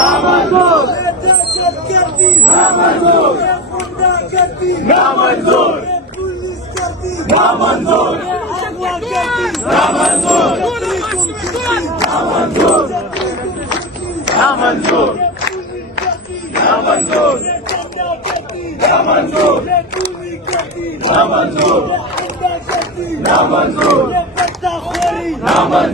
नामंजूर, दहशतगर्दी नामंजूर, गुंडागर्दी नामंजूर, पुलिस गर्दी नामंजूर, अगवागर्दी नामंजूर, नामंजूर, नामंजूर, नामंजूर, नामंजूर, नामंजूर, नामंजूर,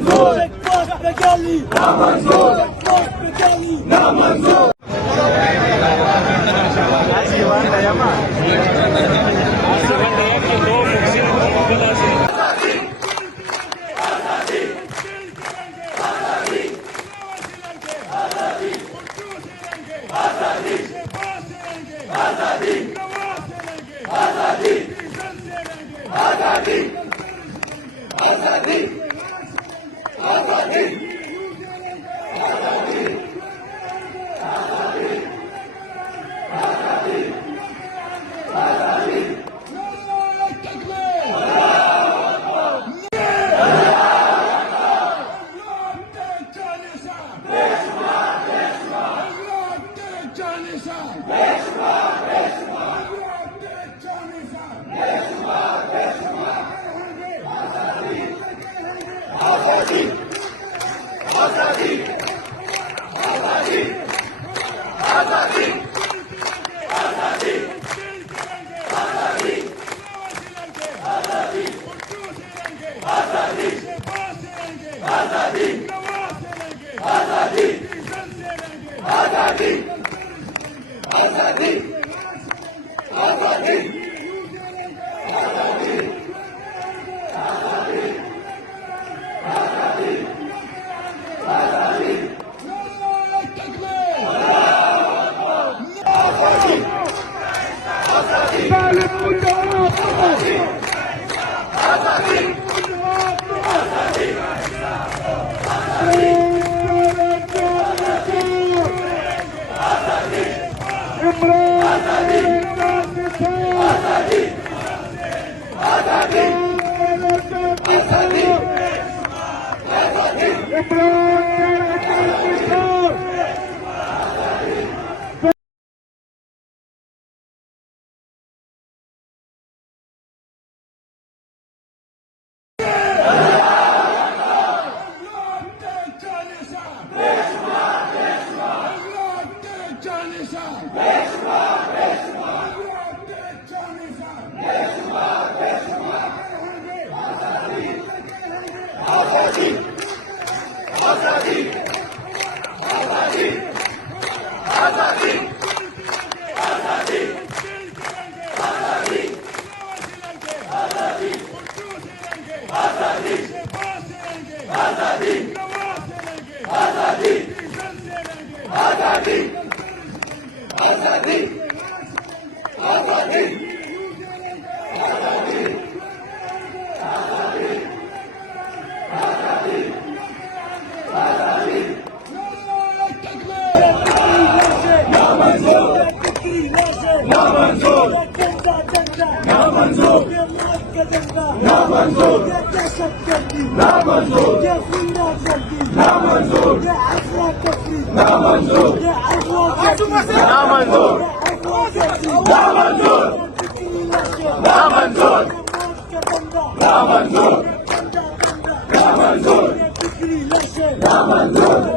नामंजूर, नामंजूर,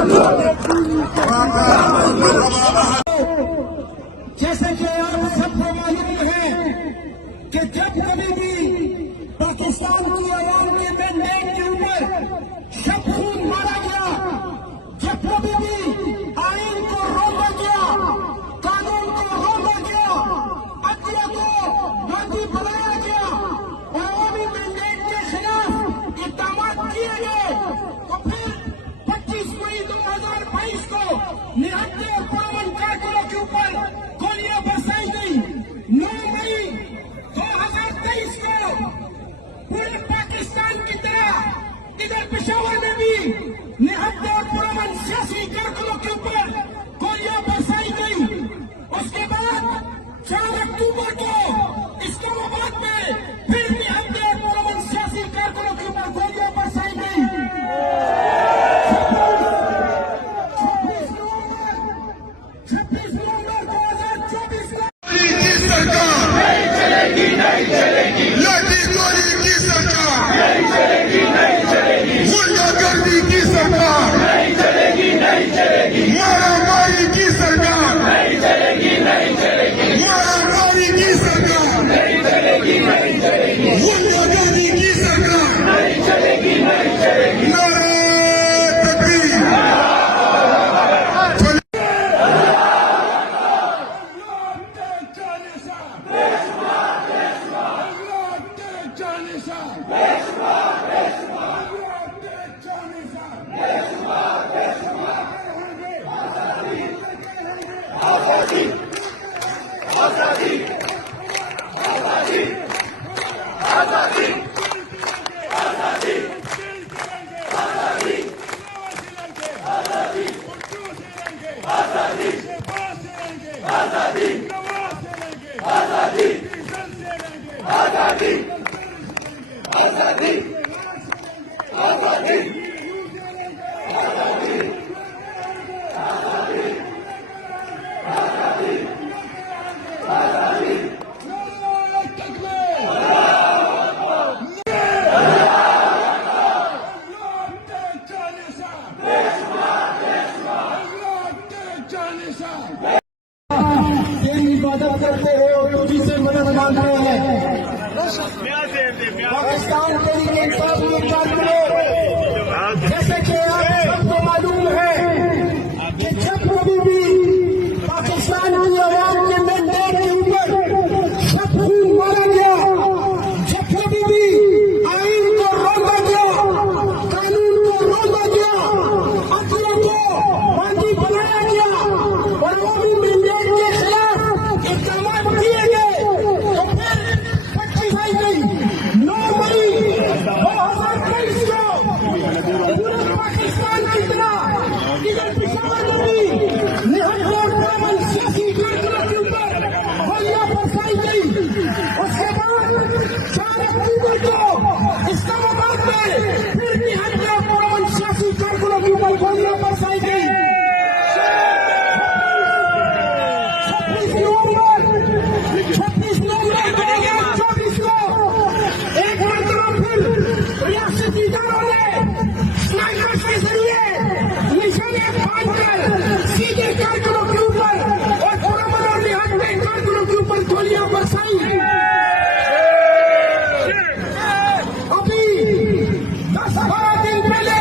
नामंजूर। जैसे कि आप सबको मालूम है कि जब कभी भी पाकिस्तान की आवाम के मैंडेट के ऊपर शब खून मारा गया, जब कभी भी आईन को रोका गया, कानून को रोका गया, अदलिया को बंदी बनाया गया, अवामी मैंडेट के खिलाफ इकदाम किए गए, तो फिर 25 मई 2022 को निहत्ते और पुरअमन कारकुनों के ऊपर गोलियां बरसाई गई। 9 मई 2023 को पूरे पाकिस्तान की तरह इधर पेशावर में भी निहत्ते और पुरअमन सियासी कारकुनों के ऊपर गोलियां बरसाई गई। उसके बाद 4 अक्टूबर को इस्लामाबाद में फिर निहत्ते और पुरअमन सियासी कारकुनों के ऊपर गोलियां बरसाई गई। मांग रहे हैं। पाकिस्तान तहरीक इंसाफ के कारकुनों, जैसे कि आप सबको मालूम है कि जब कभी भी पाकिस्तान की आवाम के मैंडेट के ऊपर सब खून मारा गया, जब कभी भी आईन को रोका गया, कानून को रोका गया, अकलों को बांधी बनाया गया और वो भी मैंडेट के खिलाफ इकदाम किए गए, तो फिर 25 आई गई 9 मई 2023 को पूरे पाकिस्तान की तरह इधर पिशावर में भी निहत्तर दामन सियासी कारकुनों के ऊपर गोलियां बरसाई गई। उसके बाद 4 अक्टूबर को इस्लामाबाद में फिर निहत्तर दामन सियासी कारकुनों के ऊपर गोलियां बरसाई गई। 26 नवंबर 2024 को एक मरतबा फिर रियासती इदारों ने स्नाइपर के जरिए निशाने बांधकर सीधे कारकुनों के ऊपर और पुरअमन और निहत्ते कारकुनों के ऊपर गोलियां बरसाई। अभी 10-12 दिन पहले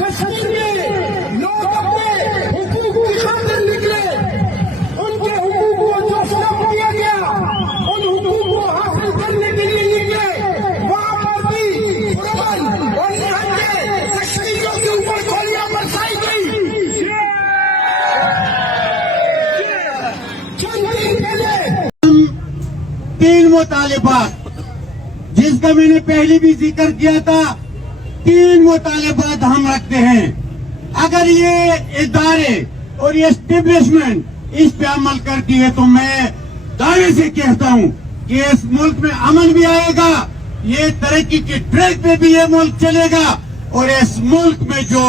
कश्मीर में लोग अपने हुकूक की खातिर निकले, उनके हुकूक को जो सलाम दिया गया, उन हुकूक को हासिल करने के लिए निकले, वहां पर भी पुरअमन और निहत्ते कश्मीरियों के ऊपर गोलियां बरसाई गई। चंद दिन पहले 3 मुतालिबात जिसका मैंने पहले भी जिक्र किया था, 3 मुतालिबात हम रखते हैं। अगर ये इदारे और ये एस्टेब्लिशमेंट इस पे अमल करती है तो मैं दावे से कहता हूं कि इस मुल्क में अमन भी आएगा, ये तरक्की के ट्रैक पे भी ये मुल्क चलेगा और इस मुल्क में जो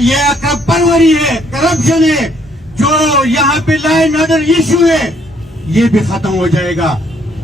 ये परवरी है, करप्शन है, जो यहाँ पे लॉ एंड ऑर्डर इशू है, ये भी खत्म हो जाएगा।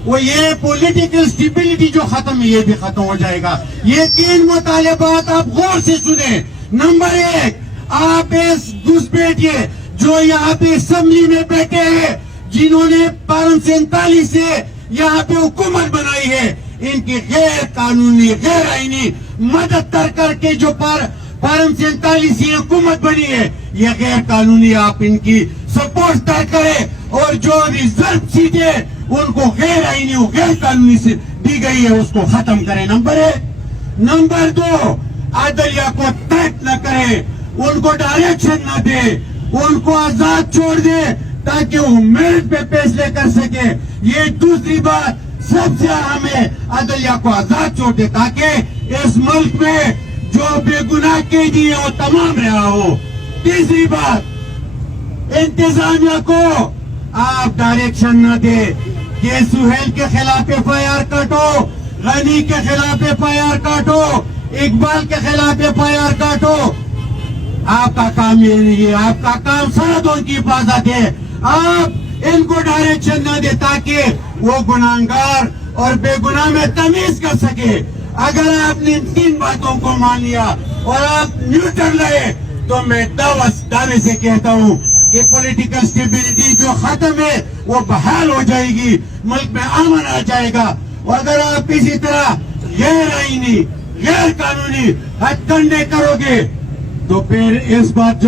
वो ये पॉलिटिकल स्टेबिलिटी जो खत्म है ये भी खत्म हो जाएगा। ये 3 मुतालिबात आप गौर से सुने। नंबर 1, आप इस घुसपैठिए जो यहाँ पे असेंबली में बैठे हैं, जिन्होंने 47 से यहाँ पे हुकूमत बनाई है, इनकी गैर कानूनी गैर आईनी मदद करके जो 47 से हुकूमत बनी है, ये गैर कानूनी आप इनकी सपोर्ट तय करें और जो रिजर्व सीटें उनको गैर आईनी और गैर कानूनी से दी गई है उसको खत्म करें। नंबर 1। नंबर 2, अदलिया को तय न करे, उनको डायरेक्शन न दे, उनको आजाद छोड़ दे ताकि वो मेरिट पे फैसले कर सके। ये दूसरी बात सबसे अहम है, अदलिया को आजाद छोड़ दे ताकि इस मुल्क में जो बेगुनाह कैदी है वो तमाम रहा हो। तीसरी बात, इंतजामिया को आप डायरेक्शन न दे कि सुहेल के खिलाफ FIR काटो, गनी के खिलाफ FIR काटो, इकबाल के खिलाफ FIR काटो। आपका काम ये नहीं है, आपका काम सरहदों की हिफाजत है। आप इनको डायरेक्शन न दे ताकि वो गुनाहगार और बेगुनाह में तमीज कर सके। अगर आपने इन 3 बातों को मान लिया और आप न्यूट्रल रहे तो मैं दावे से कहता हूँ कि पॉलिटिकल स्टेबिलिटी जो खत्म है वो बहाल हो जाएगी, मुल्क में अमन आ जाएगा। और अगर आप इसी तरह गैर आईनी गैर कानूनी हथकंडे करोगे तो फिर इस बात जो